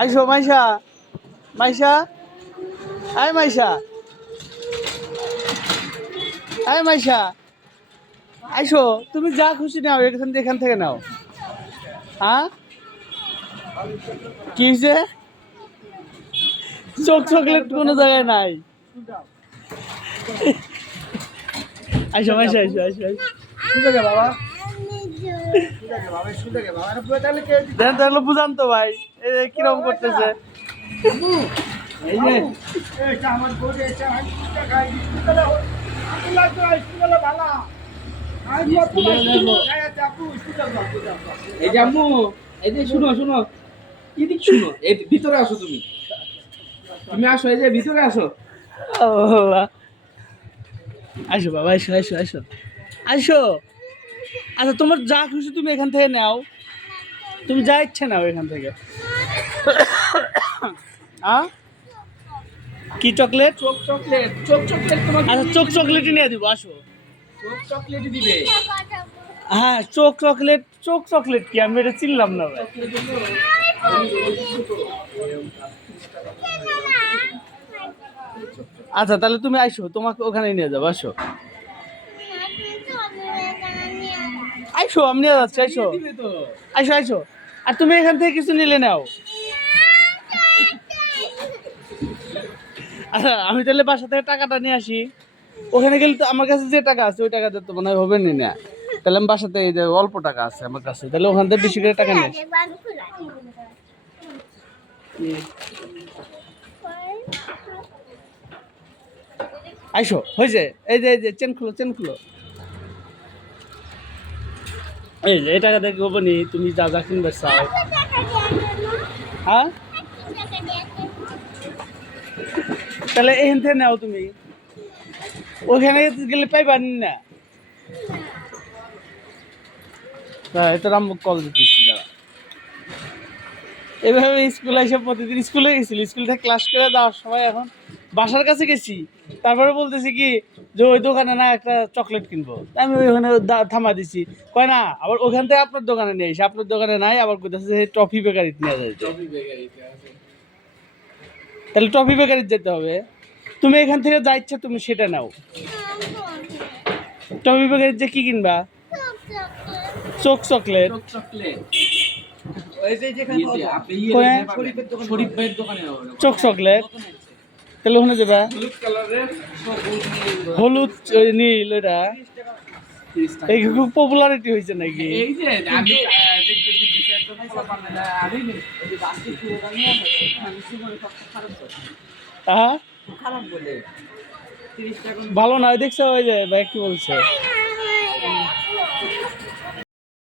আইসো মাইশা, মাইশা, আয় মাইশা, আয় মাইশা, আইসো। তুমি যা খুশি নাও এখান থেকে নাও। হ্যাঁ কি হয়েছে? চকলেট কোনো জায়গায় নাই। আইসো মাইশা, আইসো আইসো আইসো বাবা। দেন তাহলে বুঝান তো ভাই কিরকম করতেছে। এই যে আম্মু, এই যে শুনো শুনো, এদিক শুনো, এই ভিতরে আসো তুমি, তুমি আসো, এই যে ভিতরে আসো। আইসো বাবা, আইসো আইসো আইসো আইসো। আচ্ছা তোমার যা খুশি তুমি এখান থেকে নাও, তুমি যা ইচ্ছে নাও এখান থেকে। কি চকলেট? চকলেট তোমাকে। আচ্ছা চকলেটই নিয়ে দিব, আসো। চকলেটই দিবে। হ্যাঁ চকলেট কি আমি এটা চিনলাম না ভাই। আচ্ছা তাহলে তুমি আইসো, তোমাকে ওখানে নিয়ে যাবো, আসো আইসো, আমি নিয়ে যাচ্ছি, আইসো আইসো আইসো। আর তুমি এখান থেকে কিছু নিলে নাও। আচ্ছা আমি তাহলে বাসা থেকে টাকাটা নিয়ে আসি, ওখানে গেলে তো আমার কাছে যে টাকা আছে ওই টাকাতে তো মনে হয় হবে না। তাহলে আমি বাসাতে এই যে অল্প টাকা আছে আমার কাছে, তাহলে ওখান থেকে বেশি করে টাকা নিয়ে আসি। আইসো হয়েছে, এই যে চেন খুলো। এই যে এই টাকা দেখে হবো নি, তুমি যা যা কিনবে চাও। হ্যাঁ তাহলে এখান থেকে নাও তুমি, ওখানে গেলে পাইবা না। এটা রামবুক কল দিতেছি দাঁড়া। এভাবে স্কুলে এসে প্রতিদিন স্কুলে গেছিল, স্কুল থেকে ক্লাস করে যাওয়ার সময় এখন বাসার কাছে গেছি, তারপরে বলতেছি কি যে ওই দোকানে না একটা চকলেট কিনবো, আমি ওইখানে থামা দিছি, কয় না আবার ওখান থেকে আপনার দোকানে নিয়ে এসে, আপনার দোকানে নাই, আবার কোথাছে টফি বেকারিতে নিয়ে যায়। তাহলে টফি বেকারিতে যেতে হবে, তুমি এখান থেকে যা ইচ্ছা তুমি সেটা নাও। টফি বেকারিতে যে কি কিনবা? চকলেট। চকলেট তাহলে ওখানে যাবা, হলুদ নীল, এটা এই খুব পপুলারিটি হয়েছে নাকি? ভালো নয় দেখছো, ওই যে ভাই কি বলছে।